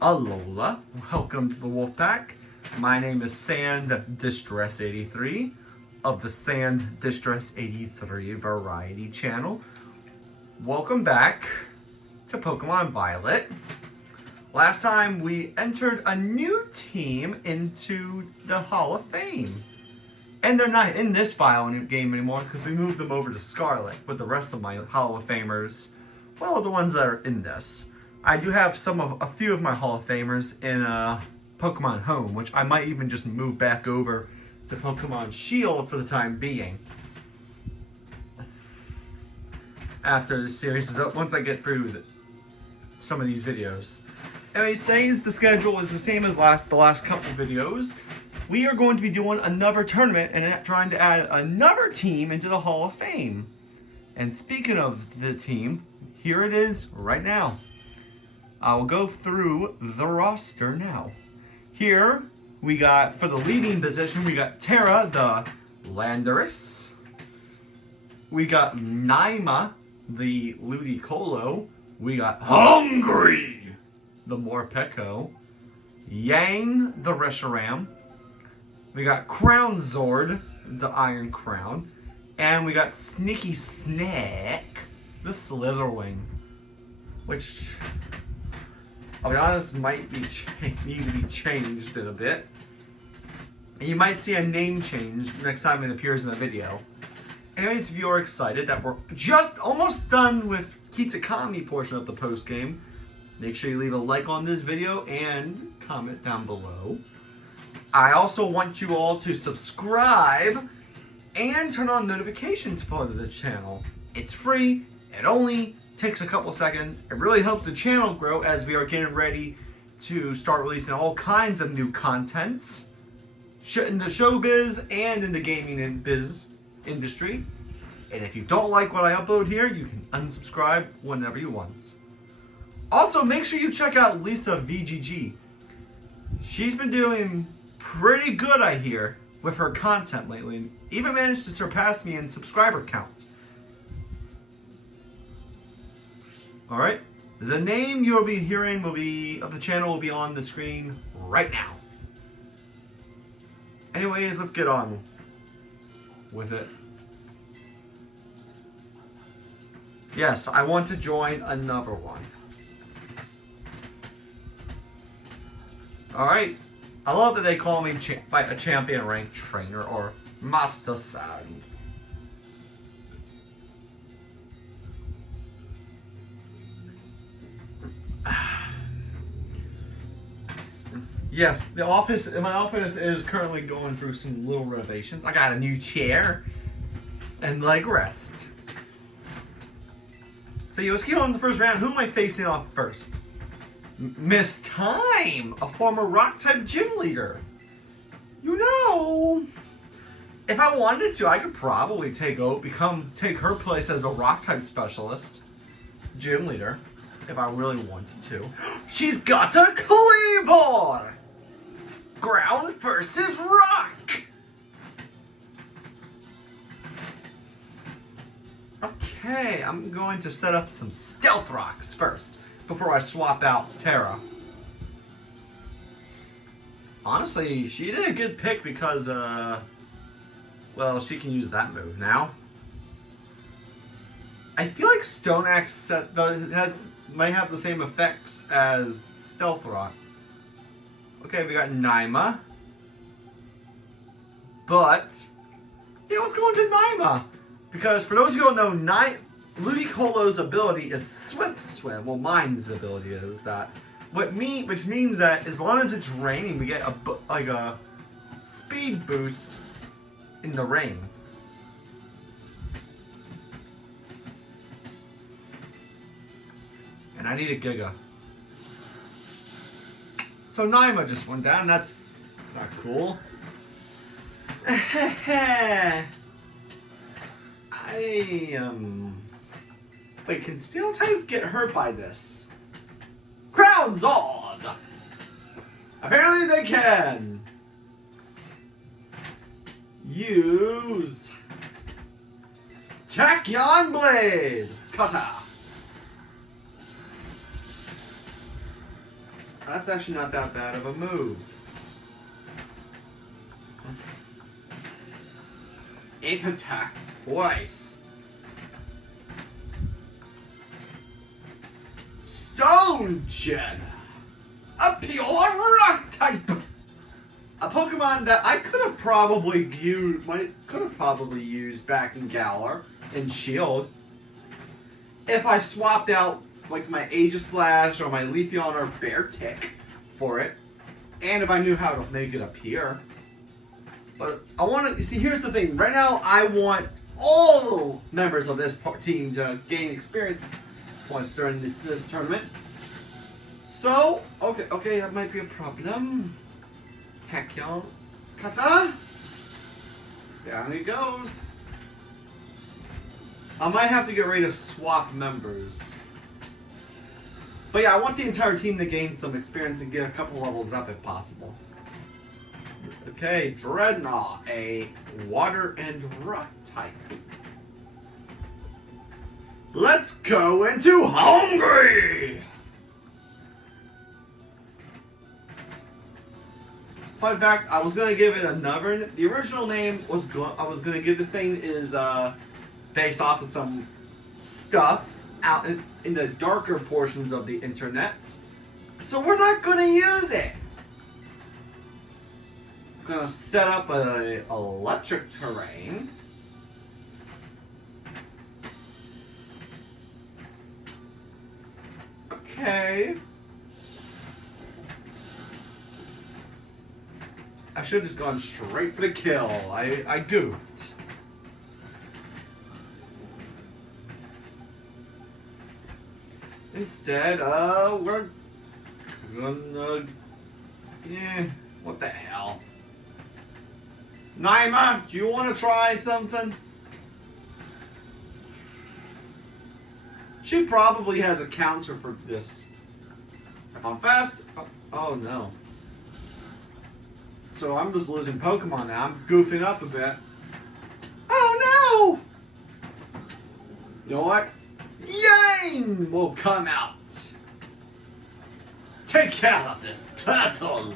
Alola, welcome to the Wolfpack. My name is Sand Distress 83 of the Sand Distress 83 Variety Channel. Welcome back to Pokemon Violet. Last time we entered a new team into the Hall of Fame. And they're not in this file game anymore because we moved them over to Scarlet with the rest of my Hall of Famers. Well, the ones that are in this. I do have a few of my Hall of Famers in Pokemon Home, which I might even just move back over to Pokemon Shield for the time being. After the series is up, once I get through some of these videos. Anyways, the schedule is the same as the last couple videos. We are going to be doing another tournament and trying to add another team into the Hall of Fame. And speaking of the team, here it is right now. I will go through the roster now. Here we got, for the leading position, we got Terra, the Landorus. We got Naima, the Ludicolo. We got Hungry, the Morpeko. Yang, the Reshiram. We got Crown Zord, the Iron Crown. And we got Sneaky Snack, the Slitherwing. Which, I'll be honest, might be need to be changed in a bit. And you might see a name change next time it appears in a video. Anyways, if you're excited that we're just almost done with Kitakami portion of the post game, make sure you leave a like on this video and comment down below. I also want you all to subscribe and turn on notifications for the channel. It's free. It only takes a couple seconds. It really helps the channel grow as we are getting ready to start releasing all kinds of new contents in the showbiz and in the gaming and biz industry. And if you don't like what I upload here, you can unsubscribe whenever you want. Also, make sure you check out Lisa VGG. She's been doing pretty good, I hear, with her content lately, and even managed to surpass me in subscriber count. Alright, the name you'll be hearing of the channel will be on the screen right now. Anyways, let's get on with it. Yes, I want to join another one. Alright, I love that they call me a champion rank trainer or Master Sand. Yes, my office is currently going through some little renovations. I got a new chair and leg rest. So let's get on the first round. Who am I facing off first? Miss Time, a former Rock-type gym leader. You know, if I wanted to, I could probably take her place as a Rock-type specialist, gym leader, if I really wanted to. She's got a Kleavor! Ground versus Rock! Okay, I'm going to set up some Stealth Rocks first, before I swap out Terra. Honestly, she did a good pick because, well, she can use that move now. I feel like Stone Axe might have the same effects as Stealth Rock. Okay, we got Naima. But, yeah, let's go into Naima. Because for those who don't know, Ludicolo's ability is Swift Swim. Well, mine's ability is that. Which means that as long as it's raining, we get a speed boost in the rain. And I need a Giga. So Naima just went down. That's not cool. Wait, can Steel types get hurt by this? Crown Zord! Apparently they can! Use Tachyon Blade! Kata! That's actually not that bad of a move. It attacked twice. Stone Gen. A pure rock type. A Pokemon that I could have probably used back in Galar and Shield if I swapped out like my Aegislash or my Leafeon or Beartic for it, and if I knew how to make it appear. But I want to see. Here's the thing. Right now, I want all members of this team to gain experience points during this tournament. So, okay, that might be a problem. Tachyon, Kata. Down he goes. I might have to get ready to swap members. But yeah, I want the entire team to gain some experience and get a couple levels up if possible. Okay, Dreadnought, a water and rock type. Let's go into Hungry! Fun fact, I was going to give it another. The original name was I was going to give this thing is based off of some stuff out in the darker portions of the internet. So we're not going to use it. I'm going to set up an electric terrain. Okay. I should have just gone straight for the kill. I goofed. Instead, we're gonna... Yeah, what the hell? Naima, do you want to try something? She probably has a counter for this. If I'm fast... Oh no. So I'm just losing Pokemon now. I'm goofing up a bit. Oh no! You know what? Yang will come out. Take care of this turtle.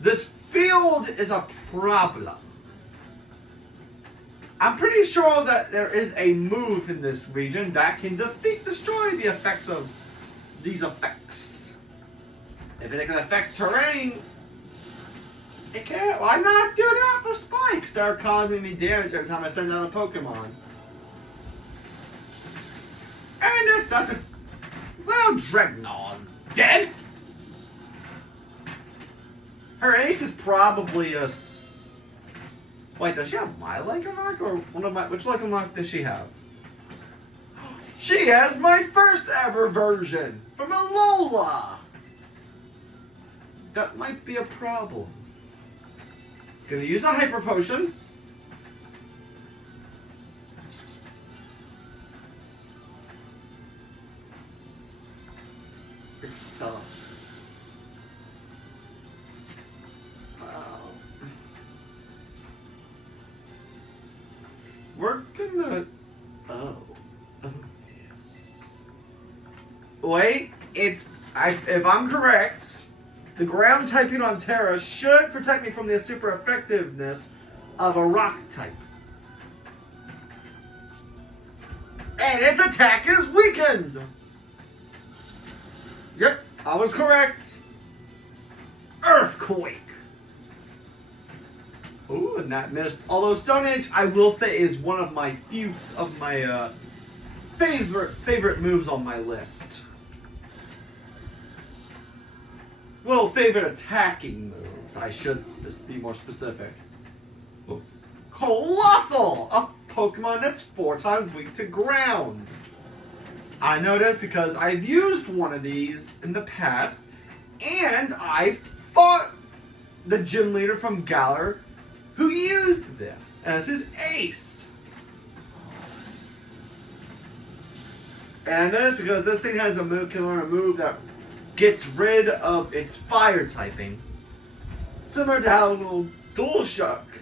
This field is a problem. I'm pretty sure that there is a move in this region that can destroy the effects of these effects. If it can affect terrain, it can't. Why not do that for spikes? Start causing me damage every time I send out a Pokemon. And it doesn't. Well, Dreadnaught's dead. Her ace is probably a. Wait, does she have my Lycanroc or one of my? Which Lycanroc does she have? She has my first ever version from Alola. That might be a problem. Gonna use a Hyper Potion. Excel. Wow. We're gonna. Oh. Oh yes. Wait, it's. If I'm correct, the ground typing on Terra should protect me from the super effectiveness of a rock type. And its attack is weakened! Yep, I was correct. Earthquake. Ooh, and that missed. Although Stone Age, I will say, is one of my few of my favorite moves on my list. Well, favorite attacking moves. I should be more specific. Oh. Colossal! A Pokemon that's 4 times weak to ground. I know this because I've used one of these in the past, and I fought the gym leader from Galar who used this as his ace. And I know this because this thing has a move, can learn a move that gets rid of its fire typing. Similar to how Dual Shock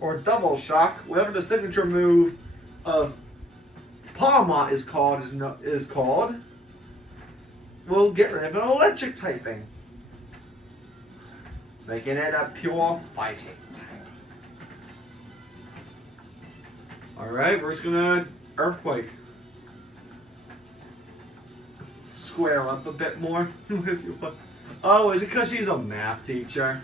or Double Shock, whatever the signature move of Palmont is called, will get rid of an electric typing, making it a pure fighting type. Alright, we're just gonna Earthquake. Square up a bit more. Oh, is it because she's a math teacher?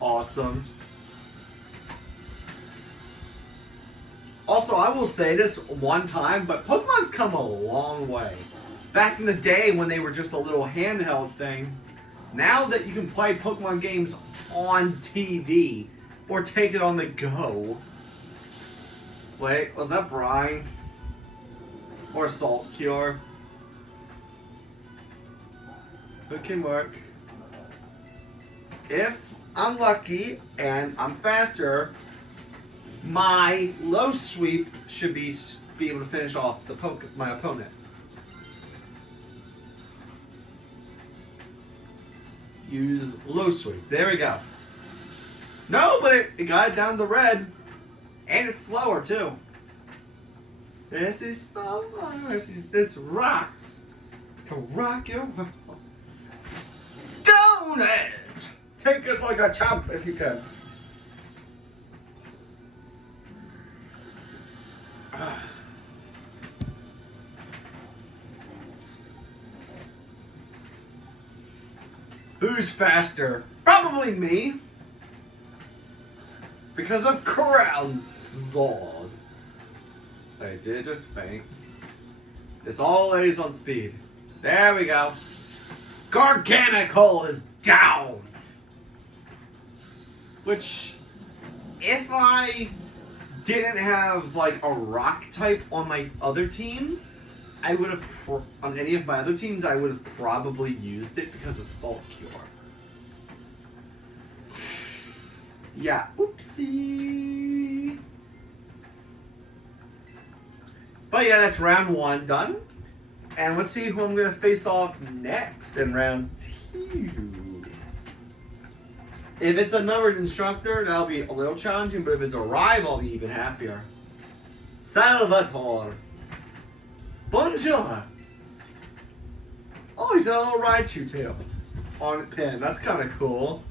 Awesome. Also, I will say this one time, but Pokemon's come a long way. Back in the day when they were just a little handheld thing, now that you can play Pokemon games on TV or take it on the go. Wait, was that brine? Or salt cure? It can work. If I'm lucky and I'm faster, my low sweep should be able to finish off my opponent. Use low sweep. There we go. No, but it got it down to red. And it's slower too. This is fun. This rocks. To rock your world. Stone Edge! Take us like a champ if you can. Who's faster? Probably me. Because of Crown Sword. Wait, did it just faint? This all lays on speed. There we go. Garganical is down! Which, if I didn't have like a rock type on my other team, I would have, on any of my other teams, I would have probably used it because of Salt Cure. Yeah, oopsie. But yeah, that's round 1 done. And let's see who I'm going to face off next in round 2. If it's another instructor, that'll be a little challenging, but if it's a rival, I'll be even happier. Salvatore. Bonjour. Oh, he's got a little Raichu tail on a pin. That's kind of cool.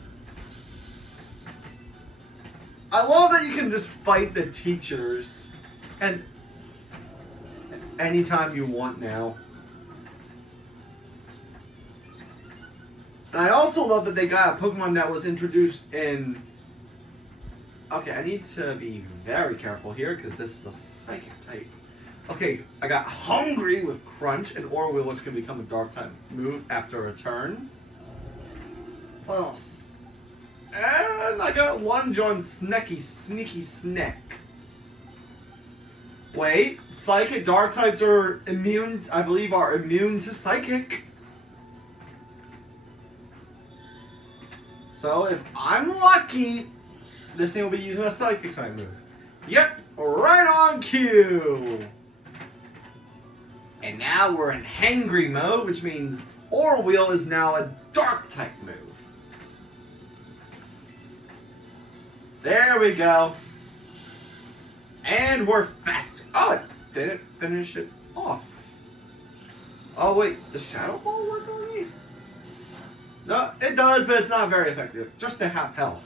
I love that you can just fight the teachers and anytime you want now. And I also love that they got a Pokemon that was introduced in... Okay, I need to be very careful here because this is a Psychic type. Okay, I got Hungry with Crunch and Orwheel, which can become a Dark type move after a turn. What else? And I got Lunge on Sneaky Snack. Wait, Psychic Dark types are immune, I believe, are immune to Psychic. So if I'm lucky, this thing will be using a Psychic type move. Yep, right on cue. And now we're in Hangry mode, which means Orwheel is now a Dark type move. There we go. And we're fast. Oh, it didn't finish it off. Oh, wait. The Shadow Ball work on me? No, it does, but it's not very effective. Just to half health.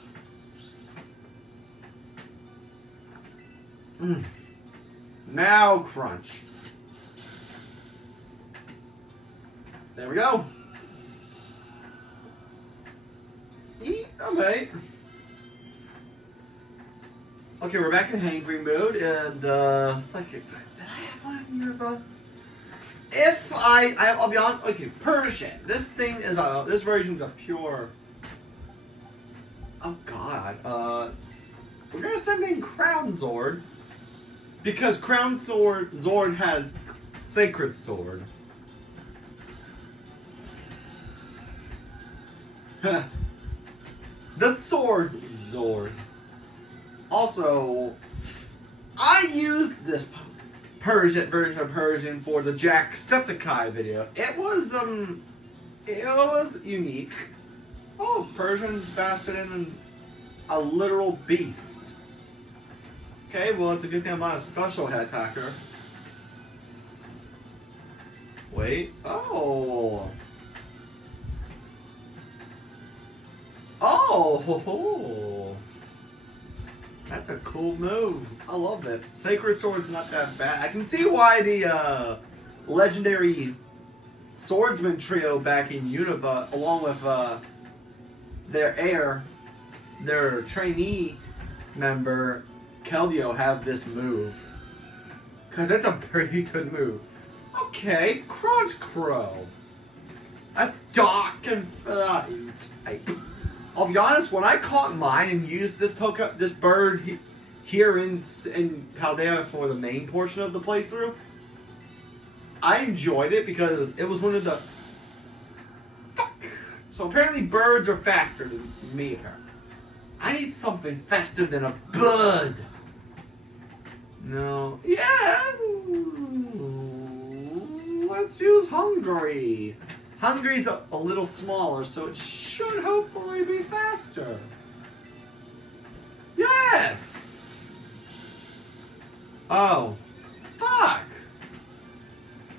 Now Crunch. There we go. Eat, okay. Okay, we're back in Hangry mode, and Psychic types. Did I have one here, bro? If I'll be honest. Okay, Persian. This thing is this version's a pure. Oh God. We're gonna send in Crown Zord because Crown Zord has Sacred Sword. The Sword Zord. Also, I used this Persian version of Persian for the Jacksepticeye video. It was unique. Oh, Persian's faster than a literal beast. Okay, well it's a good thing I'm not a special attacker. Wait. Oh. Oh. Ho, ho. That's a cool move. I love it. Sacred Sword's not that bad. I can see why the legendary swordsman trio back in Unova, along with their trainee member, Keldeo, have this move. Because that's a pretty good move. Okay, Crunch Crow. A dark and flying type. I'll be honest, when I caught mine and used this bird here in Paldea for the main portion of the playthrough, I enjoyed it because it was one of the... Fuck! So apparently birds are faster than me, apparently. I need something faster than a bird. No. Yeah! Let's use Hungry. Hungry's a little smaller, so it should hopefully be faster. Yes! Oh. Fuck!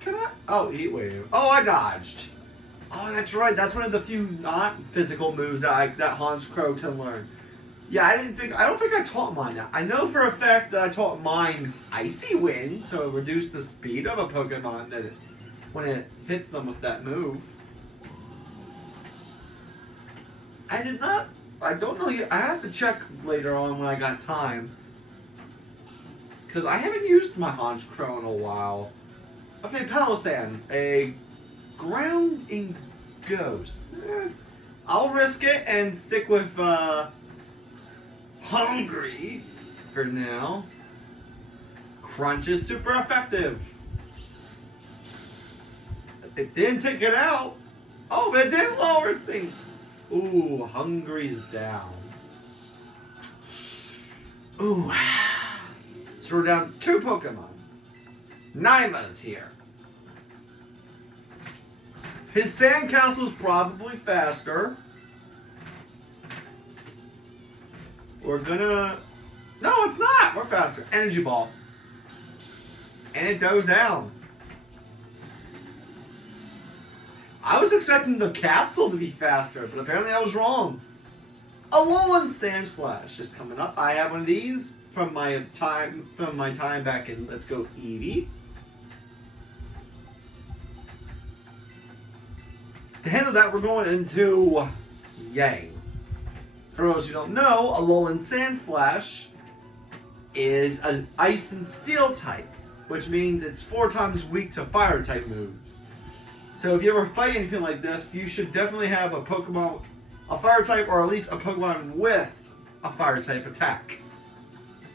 Can I? Oh, Heat Wave. Oh, I dodged. Oh, that's right. That's one of the few not physical moves that Hans Crow can learn. Yeah, I don't think I taught mine. I know for a fact that I taught mine Icy Wind to reduce the speed of a Pokemon when it hits them with that move. I did not. I don't know yet. I have to check later on when I got time. Because I haven't used my Hans Crow in a while. Okay, Palosan, a grounding ghost. I'll risk it and stick with Hungry for now. Crunch is super effective. It didn't take it out. Oh, but it didn't lower its thing. Ooh, Hungry's down. Ooh. So we're down 2 Pokemon. Naima's here. His Sandcastle's probably faster. We're gonna... No, it's not! We're faster. Energy Ball. And it goes down. I was expecting the castle to be faster, but apparently I was wrong. Alolan Sandslash is coming up. I have one of these from my time back in Let's Go Eevee. To handle that, we're going into Yang. For those who don't know, Alolan Sandslash is an Ice and Steel type, which means it's 4 times weak to Fire type moves. So if you ever fight anything like this, you should definitely have a Pokemon, a Fire type, or at least a Pokemon with a Fire type attack.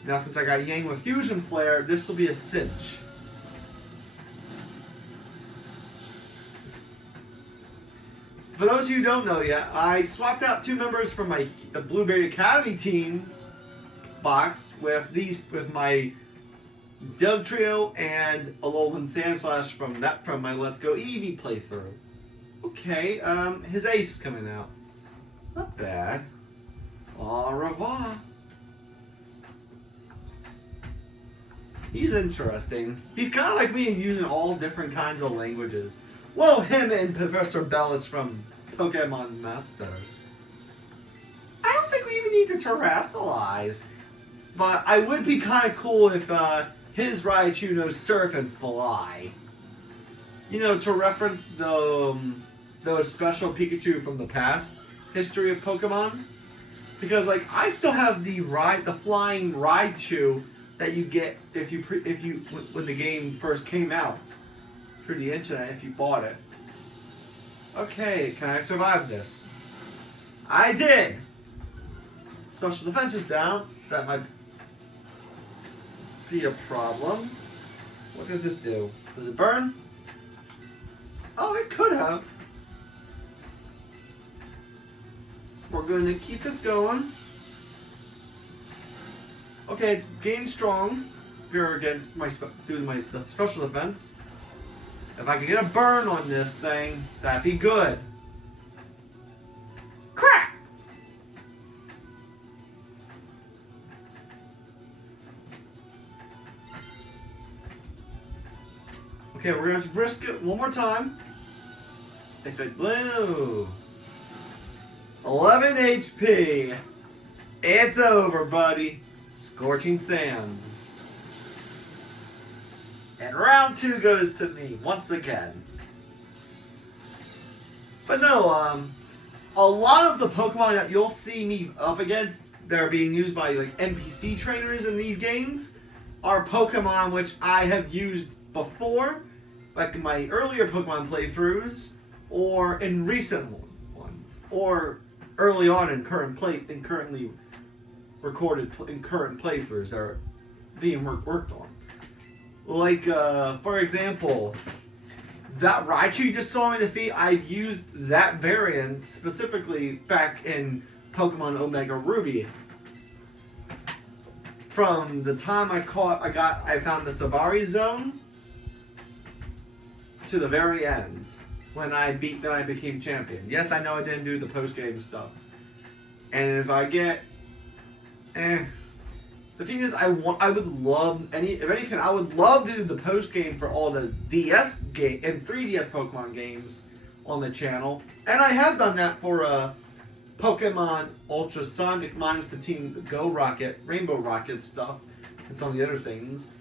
Now since I got Yang with Fusion Flare, this will be a cinch. For those of you who don't know yet, I swapped out 2 members from the Blueberry Academy teams box with my Doug Trio and Alolan Sandslash from my Let's Go Eevee playthrough. Okay, his ace is coming out. Not bad. Au revoir. He's interesting. He's kind of like me using all different kinds of languages. Well, him and Professor Bellis from Pokemon Masters. I don't think we even need to terrestrialize. But I would be kind of cool if his Raichu knows Surf and Fly. You know, to reference those special Pikachu from the past history of Pokemon. Because, like, I still have the flying Raichu that you get when the game first came out. Through the internet if you bought it. Okay, can I survive this? I did! Special defense is down. That might be a problem. What does this do? Does it burn? Oh, it could have. We're going to keep this going. Okay, it's gained strong against due to my special defense. If I could get a burn on this thing, that'd be good. Crap! Okay, we're gonna risk it one more time. If it blue. 11 HP. It's over, buddy. Scorching Sands. And round 2 goes to me once again. But no, a lot of the Pokemon that you'll see me up against that are being used by like NPC trainers in these games are Pokemon which I have used before, like in my earlier Pokemon playthroughs, or in recent ones, or early on in currently recorded in current playthroughs that are being worked on. Like, for example, that Raichu you just saw me defeat, I've used that variant specifically back in Pokemon Omega Ruby. From the time I found the Savari Zone to the very end, when I became champion. Yes, I know I didn't do the post-game stuff. And if I get, the thing is, I would love if anything, I would love to do the post-game for all the DS game and 3DS Pokemon games on the channel. And I have done that for Pokemon Ultrasonic minus the Team Go Rocket, Rainbow Rocket stuff, and some of the other things.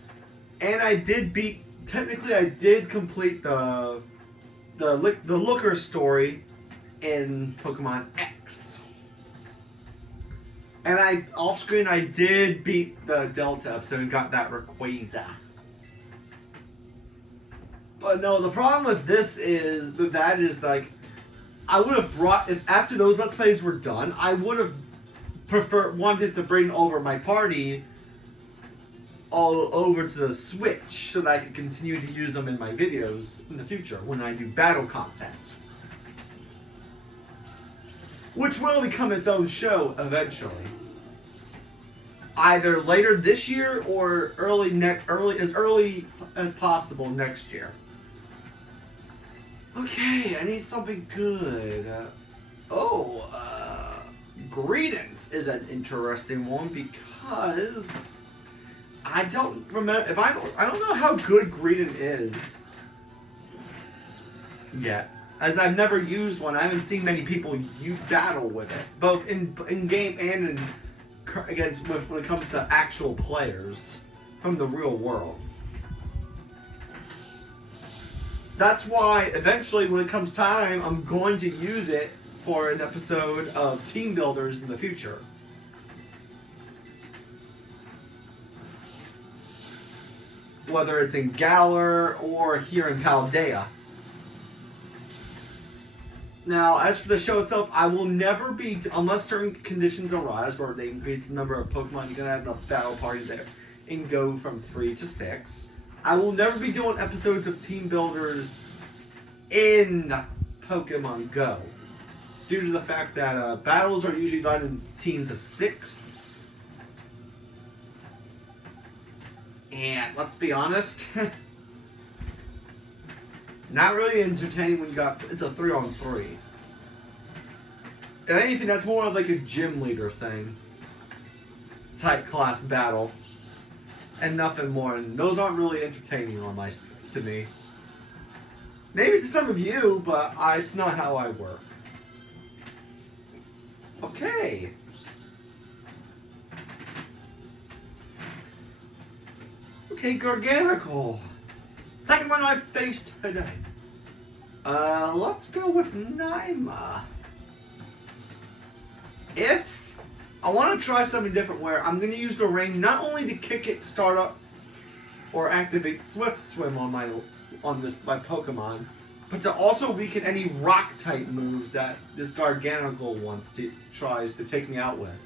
And I did complete the Looker story in Pokemon X. And off screen, I did beat the Delta episode and got that Rayquaza. But no, the problem with this is like, I would have after those Let's Plays were done, I would have wanted to bring over my party all over to the Switch so that I could continue to use them in my videos in the future when I do battle content. Which will become its own show eventually. Either later this year or as early as possible next year. Okay, I need something good. Greetings is an interesting one because I don't remember I don't know how good Greeting is yet. As I've never used one, I haven't seen many people battle with it, both in game and when it comes to actual players from the real world. That's why eventually, when it comes time, I'm going to use it for an episode of Team Builders in the future. Whether it's in Galar or here in Paldea. Now, as for the show itself, I will never be, unless certain conditions arise where they increase the number of Pokemon, you're going to have enough battle parties there, and go from 3 to 6. I will never be doing episodes of Team Builders in Pokemon Go, due to the fact that battles are usually done in teams of 6. And let's be honest, not really entertaining when it's a 3-on-3. If anything, that's more of like a gym leader thing. Type class battle. And nothing more. And those aren't really entertaining to me. Maybe to some of you, but it's not how I work. Okay. Okay, Garganical. Second one I've faced today. Let's go with Naima. If I want to try something different where I'm going to use the rain not only to kick it to start up or activate Swift Swim on my Pokemon, but to also weaken any rock type moves that this Garganical tries to take me out with.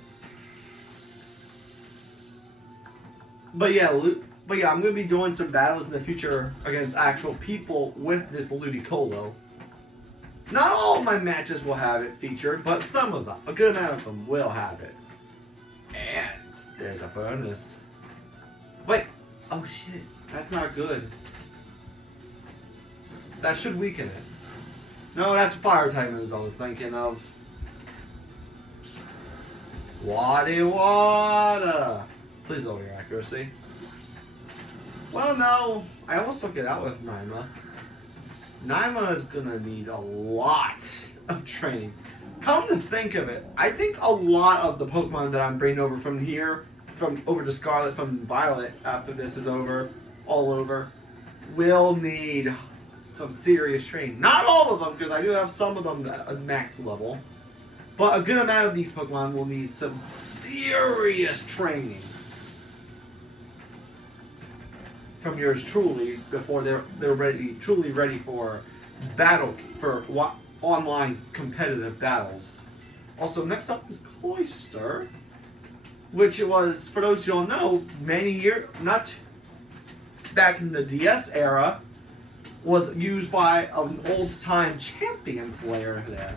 But yeah, I'm going to be doing some battles in the future against actual people with this Ludicolo. Not all of my matches will have it featured, but some of them, a good amount of them, will have it. And there's a bonus. Wait, oh shit, that's not good. That should weaken it. No, that's fire type moves I was thinking of. Wada. Please lower your accuracy. Well, no. I almost took it out with Naima. Naima is gonna need a lot of training. Come to think of it, I think a lot of the Pokemon that I'm bringing over from here, from over to Scarlet, from Violet, after this is over, all over, will need some serious training. Not all of them, because I do have some of them at max level. But a good amount of these Pokemon will need some serious training from yours truly before they're ready, truly ready for battle, for online competitive battles. Also, next up is Cloyster, which it was, for those who don't know, many years, not back in the DS era, was used by an old-time champion player there.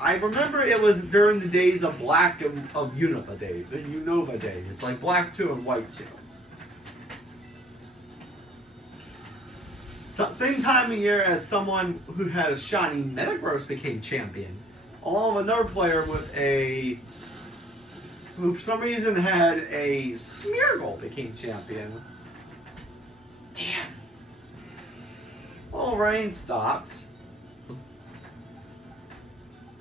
I remember it was during the days of Black and of Unova days, the Unova days, like Black 2 and White 2. So, same time of year as someone who had a shiny Metagross became champion, along with another player who for some reason had a Smeargle became champion. Damn. Well, rain stopped.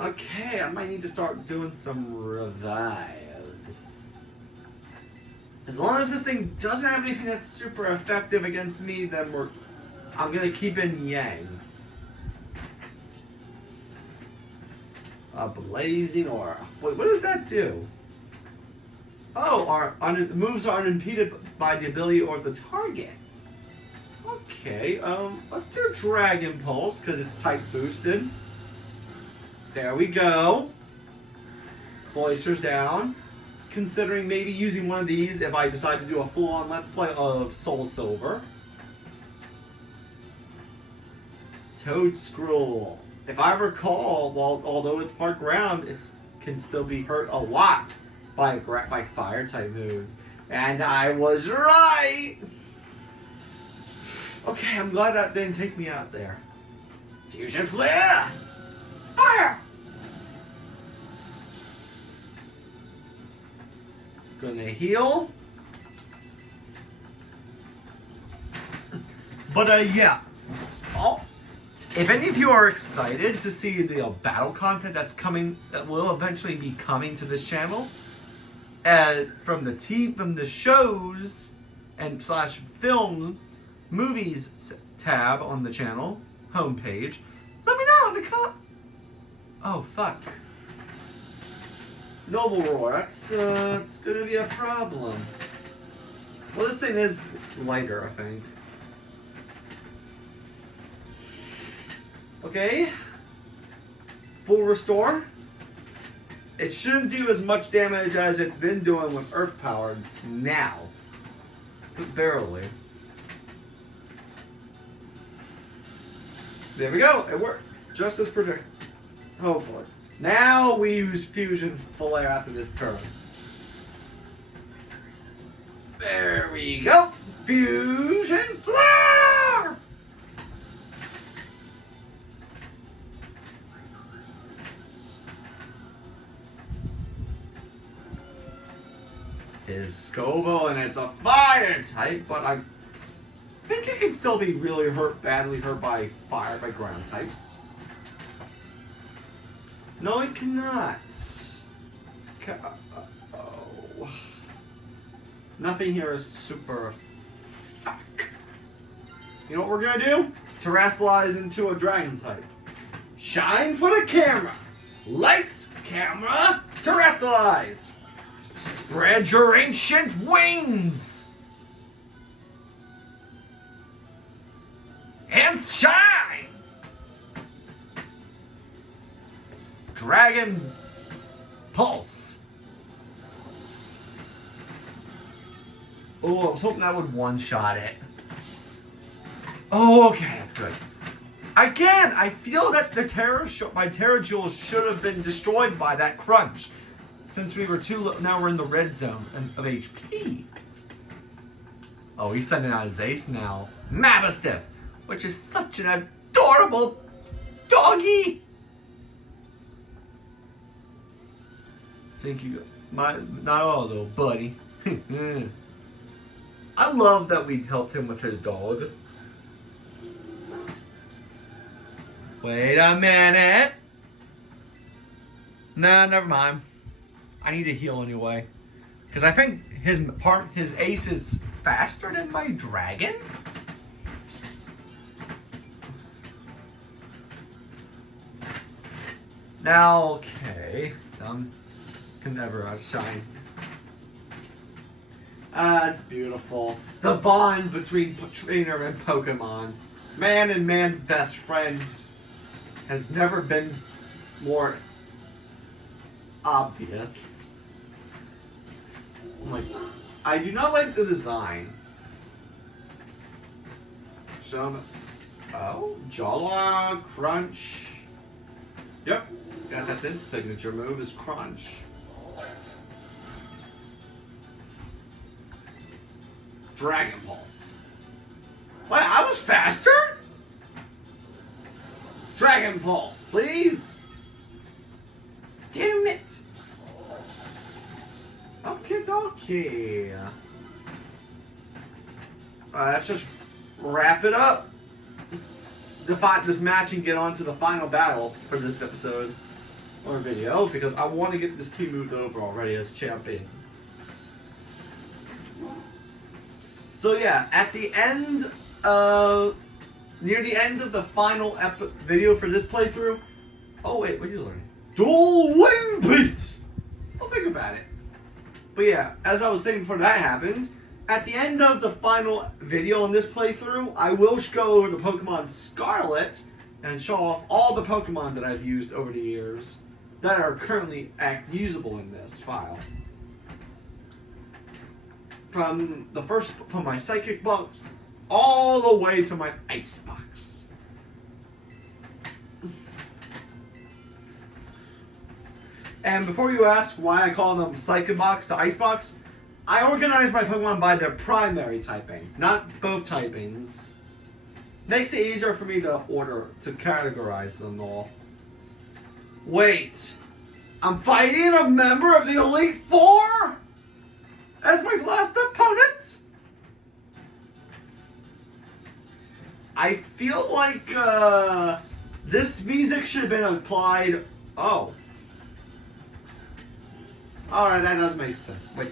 Okay, I might need to start doing some revives. As long as this thing doesn't have anything that's super effective against me, then I'm gonna keep in Yang. A blazing aura. Wait, what does that do? Oh, moves are unimpeded by the ability or the target. Okay, let's do Dragon Pulse because it's type boosted. There we go. Cloyster's down. Considering maybe using one of these if I decide to do a full-on Let's Play of Soul Silver. Toad Scroll. If I recall, although it's part ground, it can still be hurt a lot by fire type moves. And I was right! Okay, I'm glad that didn't take me out there. Fusion Flare! Fire! Gonna heal. But yeah. Oh. If any of you are excited to see the battle content that will eventually be coming to this channel, from the shows and / film movies tab on the channel homepage, let me know in the Oh fuck. Noble Roar, it's gonna be a problem. Well, this thing is lighter, I think. Okay. Full restore. It shouldn't do as much damage as it's been doing with Earth Power now. But barely. There we go. It worked. Just as predicted. Hopefully. Now we use Fusion Flare after this turn. There we go. Fusion Flare! Is Scobo, and it's a fire type, but I think it can still be really badly hurt by fire, by ground types. No, it cannot. Oh. Nothing here is super. Fuck. You know what we're gonna do? Terrestrialize into a dragon type. Shine for the camera. Lights, camera, terrestrialize. Spread your ancient wings! And shine! Dragon Pulse. Oh, I was hoping that would one-shot it. Oh, okay, that's good. Again, I feel that my Terra Jewels should have been destroyed by that crunch. Since we were too low, now we're in the red zone of HP. Oh, he's sending out his ace now. Mastiff, which is such an adorable doggy. Thank you. Not all though, buddy. I love that we helped him with his dog. Wait a minute. Nah, never mind. I need to heal anyway. Because I think his ace is faster than my dragon? Now, okay. Can never outshine. It's beautiful. The bond between trainer and Pokemon. Man and man's best friend has never been more obvious. I'm like, I do not like the design. Jala Crunch. Yep, that's that then signature move is Crunch. Dragon Pulse. What? I was faster? Dragon Pulse, please. Damn it. Okay. Let's just wrap it up. This match and get on to the final battle for this episode or video because I want to get this team moved over already as champions. So yeah, at the end of near the end of the final video for this playthrough. Oh wait, what are you learning? Dual Wing Beats. I'll think about it. But yeah, as I was saying before that happened, at the end of the final video on this playthrough, I will go over to Pokemon Scarlet and show off all the Pokemon that I've used over the years that are currently usable in this file. From my Psychic box all the way to my Ice box. And before you ask why I call them Psychic box to Ice box, I organize my Pokemon by their primary typing, not both typings. Makes it easier for me to categorize them all. Wait, I'm fighting a member of the Elite Four as my last opponent? I feel like this music should have been applied. Oh. Alright, that does make sense. Wait.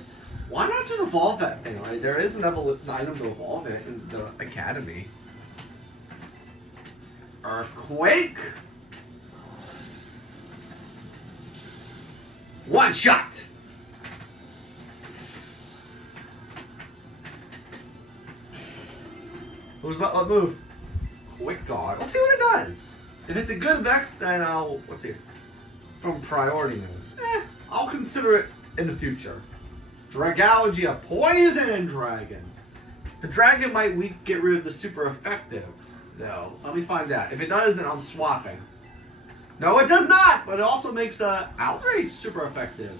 Why not just evolve that thing, right? There is an item to evolve it in the academy. Earthquake! One shot! Who's that? What move? Quick Guard. Let's see what it does. If it's a good Vex, then let's see. From priority moves. I'll consider it in the future. Dragalgia, Poison and Dragon. The Dragon might get rid of the super effective, though. Let me find out. If it does, then I'm swapping. No, it does not! But it also makes Outrage super effective.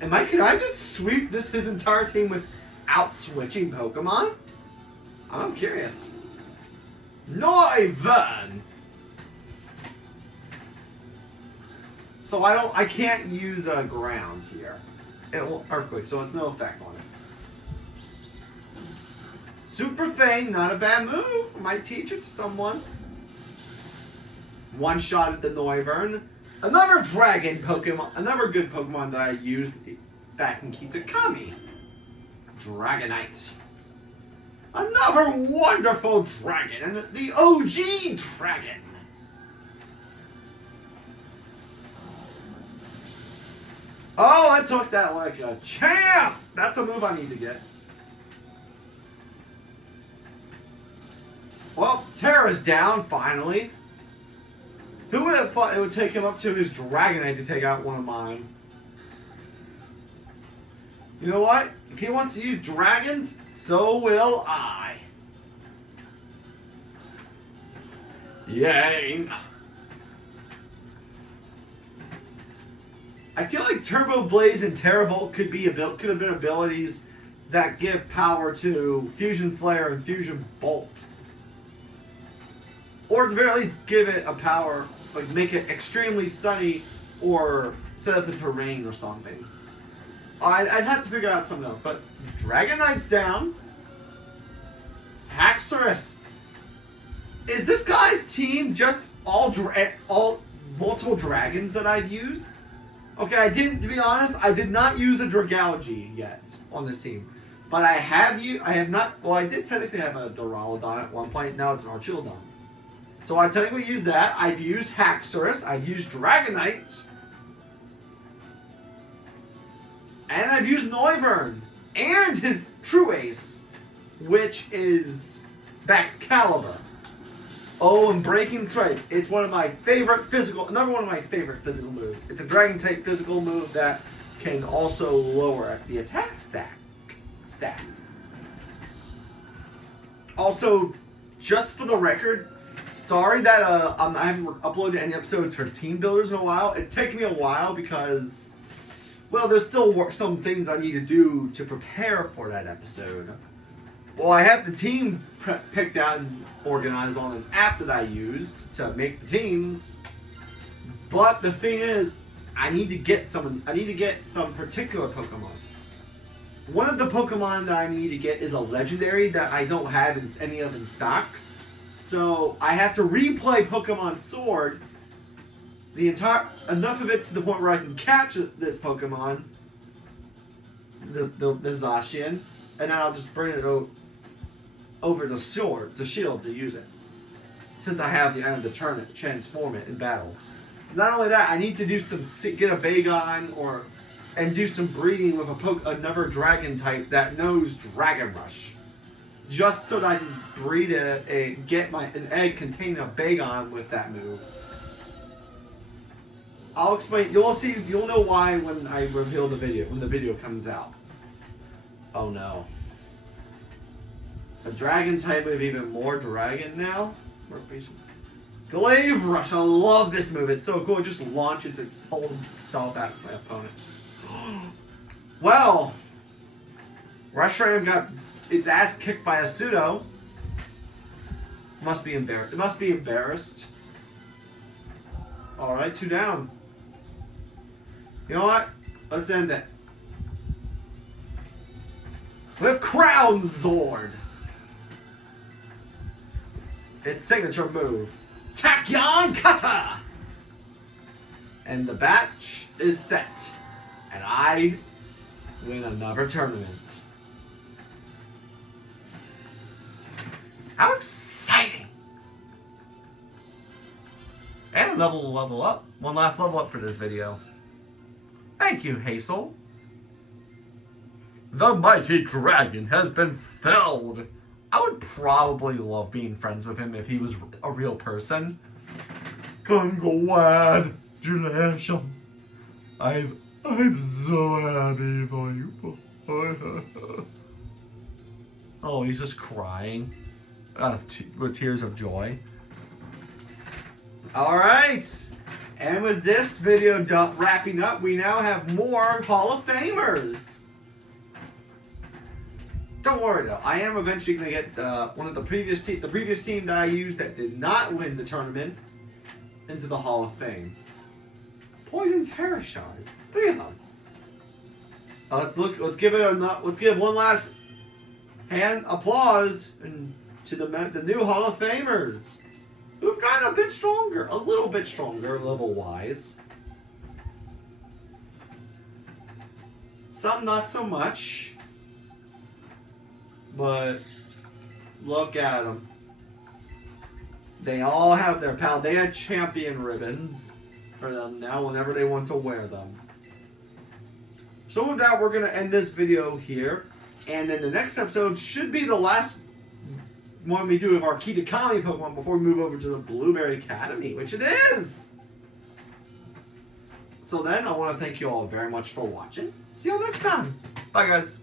Can I just sweep his entire team without switching Pokemon? I'm curious. Noivern! So I can't use a ground here. Earthquake, so it's no effect on it. Super Fang, not a bad move. I might teach it to someone. One shot at the Noivern. Another dragon Pokemon, another good Pokemon that I used back in Kitakami. Dragonite. Another wonderful dragon, and the OG dragon. Oh, I took that like a champ! That's a move I need to get. Well, Terra's down, finally. Who would have thought it would take him up to his Dragonite to take out one of mine? You know what? If he wants to use dragons, so will I. Yay! I feel like Turbo Blaze and Terravolt could have been abilities that give power to Fusion Flare and Fusion Bolt. Or at the very least give it a power, like make it extremely sunny or set up into rain or something. I'd have to figure out something else, but Dragonite's down. Haxorus. Is this guy's team just all multiple dragons that I've used? Okay, to be honest, I did not use a Dragalge yet on this team. But I have not, well, I did technically have a Duraludon at one point, now it's an Archildon. So I technically used that. I've used Haxorus, I've used Dragonite, and I've used Noivern, and his true ace, which is Baxcalibur. Oh, and Breaking Strike. It's one of my favorite another one of my favorite physical moves. It's a dragon type physical move that can also lower the attack stat. Also, just for the record, sorry that I haven't uploaded any episodes for Team Builders in a while. It's taken me a while because, well, there's still some things I need to do to prepare for that episode. Well, I have the team picked out and organized on an app that I used to make the teams. But the thing is, I need to get some particular Pokemon. One of the Pokemon that I need to get is a legendary that I don't have any of in stock. So I have to replay Pokemon Sword enough of it to the point where I can catch this Pokemon, the Zacian, and then I'll just bring it over the shield to use it. Since I have the end of the turn transform it in battle. Not only that, I need to do get a Bagon and do some breeding with another dragon type that knows Dragon Rush. Just so that I can breed get an egg containing a Bagon with that move. I'll explain. You'll know why when I reveal the video, when the video comes out. Oh no. A dragon type with even more dragon now? Glaive Rush. I love this move. It's so cool. It just launches its whole self at my opponent. Well, Reshiram got its ass kicked by a pseudo. Must be embarrassed. It must be embarrassed. Alright, 2 down. You know what? Let's end it. With Crown Zord. Its signature move. Tachyon Kata! And the batch is set. And I win another tournament. How exciting! And another level up. One last level up for this video. Thank you, Hazel. The mighty dragon has been felled. I would probably love being friends with him if he was a real person. Congratulations. I'm so happy for you. Oh, he's just crying with tears of joy. Alright. And with this video wrapping up, we now have more Hall of Famers. Don't worry though, I am eventually going to get one of the previous team that I used that did not win the tournament into the Hall of Fame. Poison Terra Shards, 3 of them. Let's give one last hand applause to the new Hall of Famers who've gotten a little bit stronger level wise. Some not so much. But look at them. They all have their Paldea champion ribbons for them now whenever they want to wear them. So with that, we're going to end this video here. And then the next episode should be the last one we do of our Kitakami Pokemon before we move over to the Blueberry Academy, which it is! So then, I want to thank you all very much for watching. See you all next time. Bye, guys.